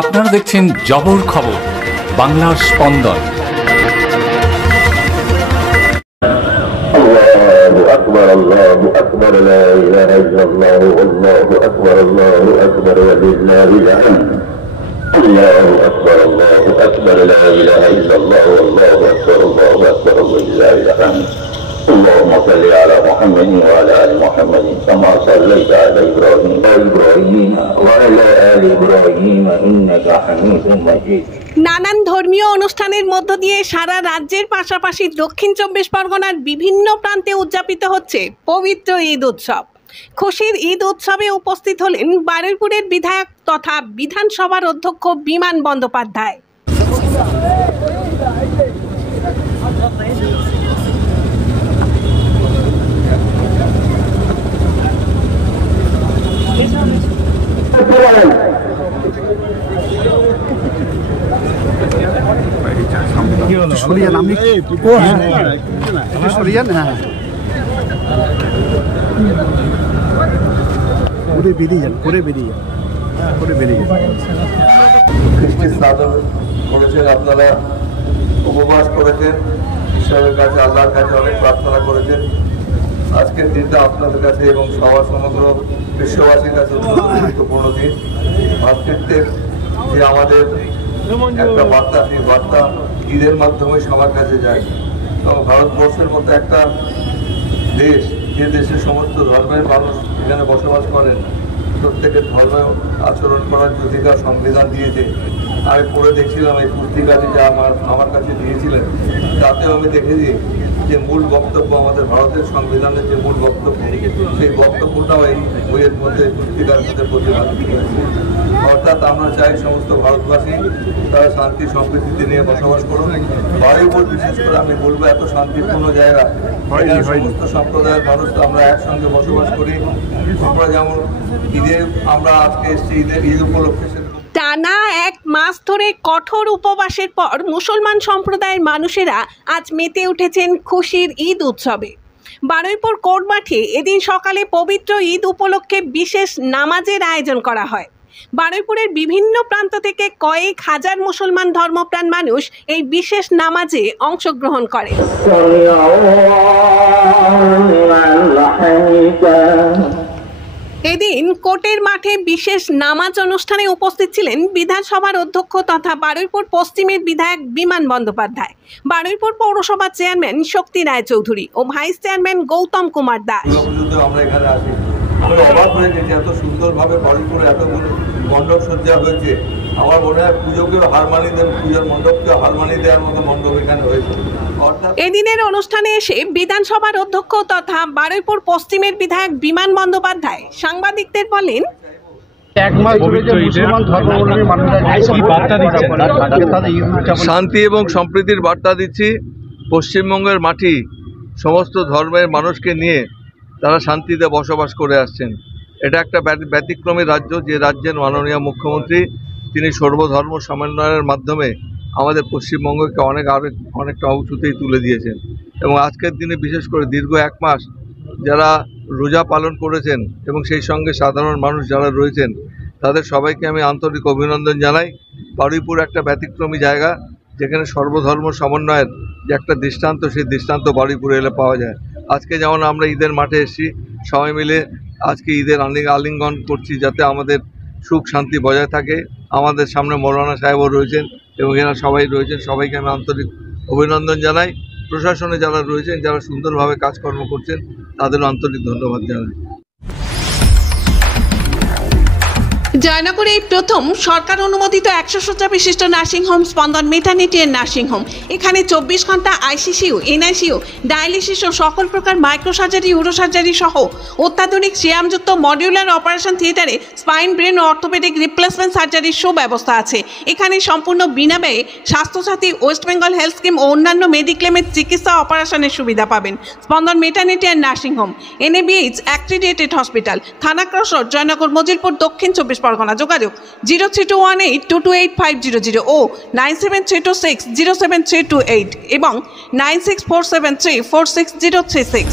আপনারা দেখছেন জবর খবর, বাংলার স্পন্দন। আল্লাহু আকবার, আল্লাহু আকবার, লা ইলাহা ইল্লাল্লাহ, আল্লাহু আকবার, আল্লাহু আকবার, ওয়া লিল্লাহিল হামদ। আল্লাহু আকবার, আল্লাহু আকবার, লা ইলাহা ইল্লাল্লাহ, আল্লাহু আকবার, আল্লাহু আকবার, ওয়া লিল্লাহিল হামদ। اللهم صل على محمد وعلى ال محمد كما صليت على ابراهيم وعلى ال ابراهيم انك حميد مجيد। নানান ধর্মীয় অনুষ্ঠানের মধ্য দিয়ে সারা রাজ্যের পাশাপাশি দক্ষিণ ২৪ পরগনার বিভিন্ন প্রান্তে উদযাপিত হচ্ছে পবিত্র ঈদ উৎসব। খুশির ঈদ উৎসবে উপস্থিত হলেন বারুইপুরের বিধায়ক তথা বিধানসভার অধ্যক্ষ বিমান বন্দ্যোপাধ্যায়। আপনারা উপবাস করেছেন, ঈশ্বরের কাছে আল্লাহর কাছে অনেক প্রার্থনা করেছেন। আজকের দিনটা আপনাদের কাছে এবং সবার সমগ্র বিশ্ববাসীর কাছে গুরুত্বপূর্ণ দিন। ভাতৃত্বের যে আমাদের একটা বার্তা, সেই বার্তা ঈদের মাধ্যমে সবার কাছে যায়। এবং ভারতবর্ষের মতো একটা দেশ, যে দেশে সমস্ত ধর্মের মানুষ এখানে বসবাস করেন, প্রত্যেকের ধর্ম আচরণ করার অধিকার সংবিধান দিয়েছে। আমি পড়ে দেখছিলাম এই পুস্তিকাটি যা আমার কাছে দিয়েছিলেন, তাতেও আমি দেখেছি যে মূল বক্তব্য, আমাদের ভারতের সংবিধানের যে মূল বক্তব্য, সেই বক্তব্যটাও এই বইয়ের মধ্যে, পুস্তিকার মধ্যে প্রতিপাদিত হয়েছে। অর্থাৎ আমরা চাই সমস্ত ভারতবাসী তারা শান্তি সম্প্রীতি নিয়ে বসবাস করুন। বারুইপুর বিশেষ করে আমি বলবো এত শান্তিপূর্ণ জায়গা, সমস্ত সম্প্রদায়ের মানুষ তো আমরা একসঙ্গে বসবাস করি। আমরা যেমন আমরা আজকে এসেছি ঈদ উপলক্ষে, টানা ১ মাস ধরে কঠোর উপবাসের পর মুসলমান সম্প্রদায়ের মানুষেরা আজ মেতে উঠেছেন খুশির ঈদ উৎসবে। বারুইপুর কোর্ট মাঠে এদিন সকালে পবিত্র ঈদ উপলক্ষে বিশেষ নামাজের আয়োজন করা হয়। বারুইপুরের বিভিন্ন প্রান্ত থেকে কয়েক হাজার মুসলমান ধর্মপ্রাণ মানুষ এই বিশেষ নামাজে অংশগ্রহণ করে। এদিন কোর্টের মাঠে বিশেষ নামাজ অনুষ্ঠানে উপস্থিত ছিলেন বিধানসভার অধ্যক্ষ তথা বারুইপুর পশ্চিমের বিধায়ক বিমান বন্দ্যোপাধ্যায়, বারুইপুর পৌরসভার চেয়ারম্যান শক্তি রায়চৌধুরী ও ভাইস চেয়ারম্যান গৌতম কুমার দাস। অবাক হয়ে গেছে, এত সুন্দরভাবে বারুইপুরে এতগুলো মণ্ডপ সজ্জা হয়েছে। আমার মনে হয় পুজোকেও হার মানিয়ে দেন, পুজোর মণ্ডপকেও হার মানিয়ে দেওয়ার মতো মণ্ডপ এখানে হয়েছে। এদিনের অনুষ্ঠানে এসে বিধানসভার অধ্যক্ষ তথা বারুইপুর পশ্চিমের বিধায়ক বিমান বন্দ্যোপাধ্যায় সাংবাদিকদের বলেন, শান্তি এবং সম্প্রীতির বার্তা দিচ্ছি। পশ্চিমবঙ্গের মাটি সমস্ত ধর্মের মানুষকে নিয়ে তারা শান্তিতে বসবাস করে আসছেন। এটা একটা ব্যতিক্রমী রাজ্য, যে রাজ্যের মাননীয় মুখ্যমন্ত্রী তিনি সর্বধর্ম সমন্বয়ের মাধ্যমে আমাদের পশ্চিমবঙ্গকে অনেকটা উঁচুতেই তুলে দিয়েছেন। এবং আজকের দিনে বিশেষ করে দীর্ঘ ১ মাস যারা রোজা পালন করেছেন এবং সেই সঙ্গে সাধারণ মানুষ যারা রয়েছেন, তাদের সবাইকে আমি আন্তরিক অভিনন্দন জানাই। বারুইপুর একটা ব্যতিক্রমী জায়গা, যেখানে সর্বধর্ম সমন্বয়ের যে একটা দৃষ্টান্ত, সেই দৃষ্টান্ত বারুইপুরে এলে পাওয়া যায়। আজকে যেমন আমরা ঈদের মাঠে এসেছি, সবাই মিলে আজকে ঈদের আলিঙ্গন করছি, যাতে আমাদের সুখ শান্তি বজায় থাকে। আমাদের সামনে মৌলানা সাহেবও রয়েছেন এবং এরা সবাই রয়েছেন, সবাইকে আমি আন্তরিক অভিনন্দন জানাই। প্রশাসনে যারা রয়েছেন, যারা সুন্দরভাবে কাজকর্ম করছেন, তাদেরও আন্তরিক ধন্যবাদ জানাই। জয়নগরে এই প্রথম সরকার অনুমোদিত ১০০ শয্যা বিশিষ্ট নার্সিংহোম স্পন্দন মেটার্নিটি এন্ড নার্সিংহোম। এখানে ২৪ ঘন্টা আইসিসিউ, এনআইসিউ, ডায়ালিসিস ও সকল প্রকার মাইক্রোসার্জারি, ইউরোসার্জারি সহ অত্যাধুনিক সিয়ামযুক্ত মডিউলার অপারেশন থিয়েটারে স্পাইন, ব্রেন ও অর্থোপেডিক রিপ্লেসমেন্ট সার্জারির সুব্যবস্থা আছে। এখানে সম্পূর্ণ বিনা ব্যয়ে Swasthya Sathi, West Bengal health scheme ও অন্যান্য মেডিক্লেমের চিকিৎসা অপারেশনের সুবিধা পাবেন। Spandan maternity and nursing home, NABH accredited hospital, থানা ক্রস রোড, জয়নগর, মজিলপুর, দক্ষিণ ২৪ পরগনা। যোগাযোগ 0321822850 ও 9732607328 এবং 9647346036।